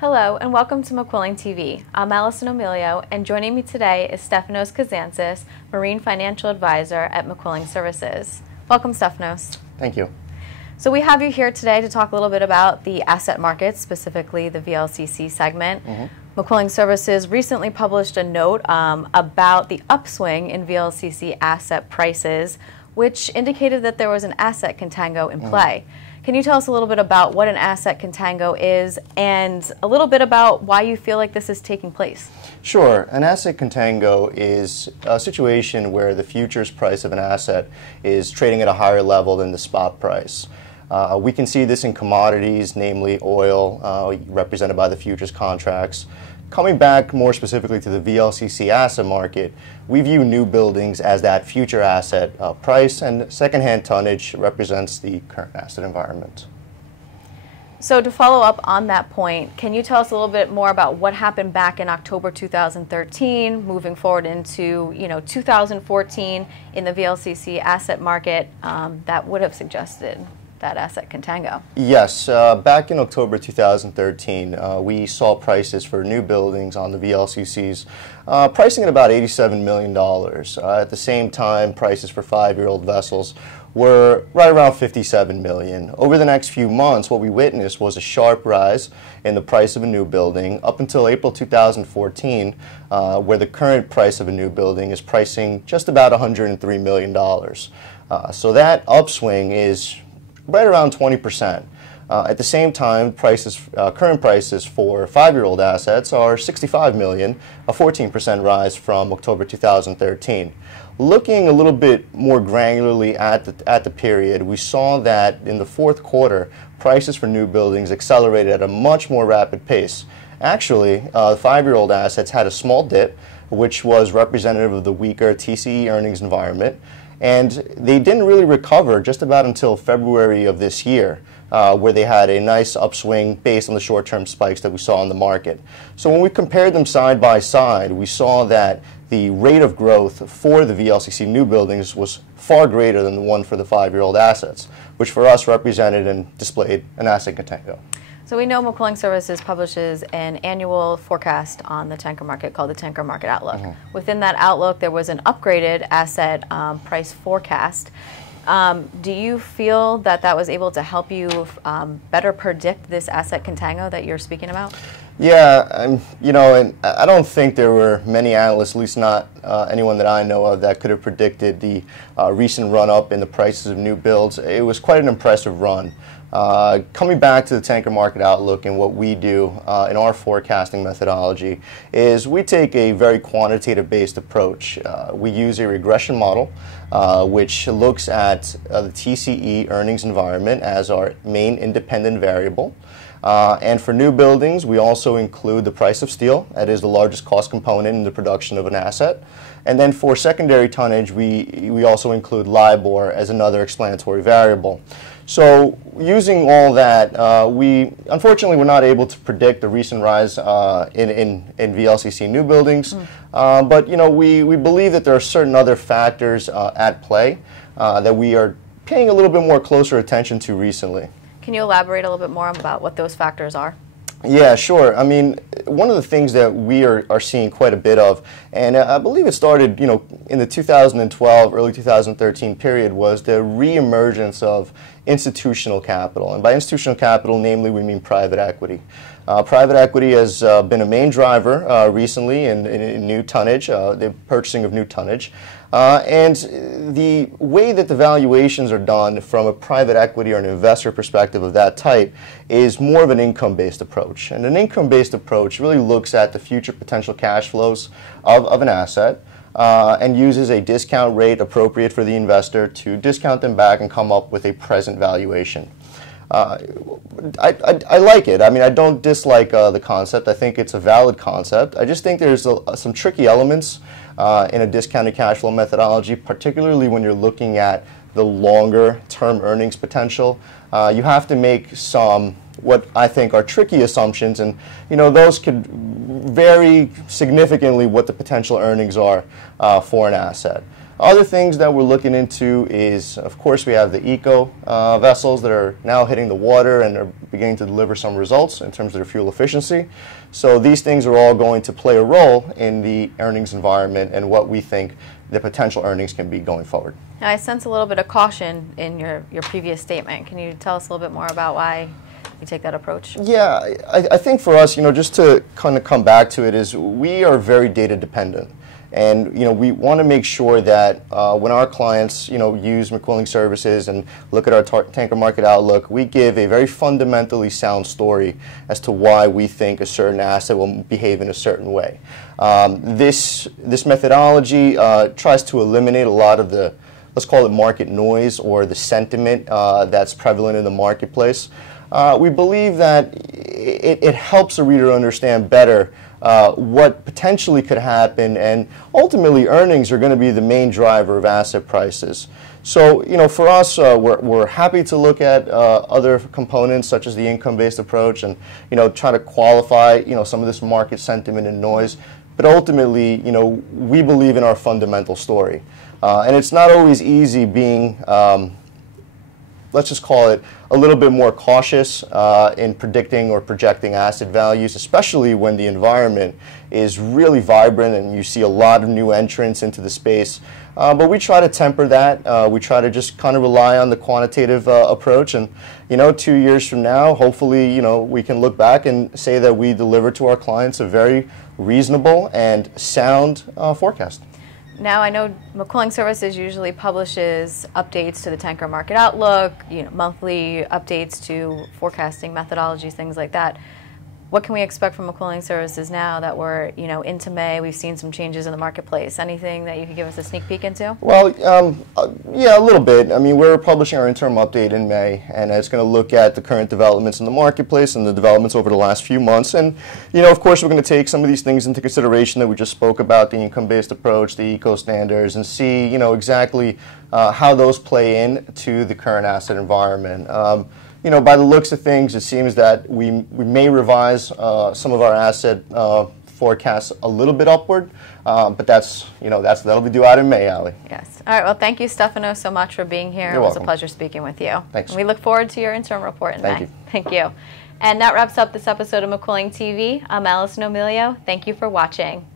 Hello and welcome to McQuilling TV. I'm Allison Emilio and joining me today is Stefanos Kazantzis, Marine Financial Advisor at McQuilling Services. Welcome, Stefanos. Thank you. So we have you here today to talk a little bit about the asset market, specifically the VLCC segment. McQuilling Services recently published a note about the upswing in VLCC asset prices, which indicated that there was an asset contango in play. Can you tell us a little bit about what an asset contango is and a little bit about why you feel like this is taking place? Sure. An asset contango is a situation where the futures price of an asset is trading at a higher level than the spot price. We can see this in commodities, namely oil, represented by the futures contracts. Coming back more specifically to the VLCC asset market, we view new buildings as that future asset price, and secondhand tonnage represents the current asset environment. So to follow up on that point, can you tell us a little bit more about what happened back in October 2013, moving forward into 2014 in the VLCC asset market that would have suggested that asset contango? Yes, back in October 2013, we saw prices for new buildings on the VLCCs pricing at about $87 million. At the same time, prices for 5-year-old vessels were right around $57 million. Over the next few months, what we witnessed was a sharp rise in the price of a new building up until April 2014, where the current price of a new building is pricing just about $103 million. So that upswing is right around 20%. At the same time, current prices for 5-year-old assets are $65 million, a 14% rise from October 2013. Looking a little bit more granularly at the period, we saw that in the fourth quarter, prices for new buildings accelerated at a much more rapid pace. Actually, 5-year-old assets had a small dip, which was representative of the weaker TCE earnings environment. And they didn't really recover just about until February of this year, where they had a nice upswing based on the short-term spikes that we saw in the market. So when we compared them side by side, we saw that the rate of growth for the VLCC new buildings was far greater than the one for the 5-year-old assets, which for us represented and displayed an asset contango. So we know McQuilling Services publishes an annual forecast on the tanker market called the Tanker Market Outlook. Within that outlook, there was an upgraded asset price forecast. Do you feel that that was able to help you better predict this asset contango that you're speaking about? Yeah, and I don't think there were many analysts, at least not anyone that I know of, that could have predicted the recent run-up in the prices of new builds. It was quite an impressive run. Coming back to the Tanker Market Outlook and what we do in our forecasting methodology is we take a very quantitative-based approach. We use a regression model which looks at the TCE earnings environment as our main independent variable. And for new buildings, we also include the price of steel. That is the largest cost component in the production of an asset. And then for secondary tonnage, we also include LIBOR as another explanatory variable. So using all that, we unfortunately were not able to predict the recent rise in VLCC new buildings, but we believe that there are certain other factors at play that we are paying a little bit more closer attention to recently. Can you elaborate a little bit more about what those factors are? Yeah, sure. I mean, one of the things that we are seeing quite a bit of, and I believe it started, in the 2012, early 2013 period, was the reemergence of institutional capital. And by institutional capital, namely, we mean private equity. Private equity has been a main driver recently in new tonnage, the purchasing of new tonnage. And the way that the valuations are done from a private equity or an investor perspective of that type is more of an income-based approach. And an income-based approach really looks at the future potential cash flows of an asset and uses a discount rate appropriate for the investor to discount them back and come up with a present valuation. I like it. I mean, I don't dislike the concept. I think it's a valid concept. I just think there's some tricky elements in a discounted cash flow methodology, particularly when you're looking at the longer term earnings potential. You have to make some what I think are tricky assumptions, and those could vary significantly what the potential earnings are for an asset. Other things that we're looking into is, of course, we have the eco vessels that are now hitting the water and are beginning to deliver some results in terms of their fuel efficiency. So these things are all going to play a role in the earnings environment and what we think the potential earnings can be going forward. Now, I sense a little bit of caution in your previous statement. Can you tell us a little bit more about why you take that approach? Yeah, I think for us, just to kind of come back to it, is we are very data dependent. And we want to make sure that when our clients use McQuilling services and look at our tanker market outlook, we give a very fundamentally sound story as to why we think a certain asset will behave in a certain way. This methodology tries to eliminate a lot of the, let's call it, market noise or the sentiment that's prevalent in the marketplace. We believe that it helps the reader understand better what potentially could happen, and ultimately earnings are going to be the main driver of asset prices. So, for us, we're happy to look at other components such as the income-based approach and, try to qualify, some of this market sentiment and noise. But ultimately, we believe in our fundamental story. And it's not always easy being, let's just call it, a little bit more cautious in predicting or projecting asset values, especially when the environment is really vibrant and you see a lot of new entrants into the space. But we try to temper that. We try to just kind of rely on the quantitative approach. And, 2 years from now, hopefully, we can look back and say that we deliver to our clients a very reasonable and sound forecast. Now, I know McQuilling Services usually publishes updates to the tanker market outlook, monthly updates to forecasting methodologies, things like that. What can we expect from McQuilling Services now that we're, into May? We've seen some changes in the marketplace. Anything that you could give us a sneak peek into? Well, yeah, a little bit. I mean, we're publishing our interim update in May, and it's going to look at the current developments in the marketplace and the developments over the last few months. And, of course, we're going to take some of these things into consideration that we just spoke about, the income-based approach, the eco standards, and see, exactly how those play in to the current asset environment. By the looks of things, it seems that we may revise some of our asset forecasts a little bit upward, but that'll be due out in May, Allie. Yes. All right. Well, thank you, Stefanos, so much for being here. You're welcome. A pleasure speaking with you. Thanks. And we look forward to your interim report in May. Thank you. Thank you. And that wraps up this episode of McQuilling TV. I'm Allison O'Melio. Thank you for watching.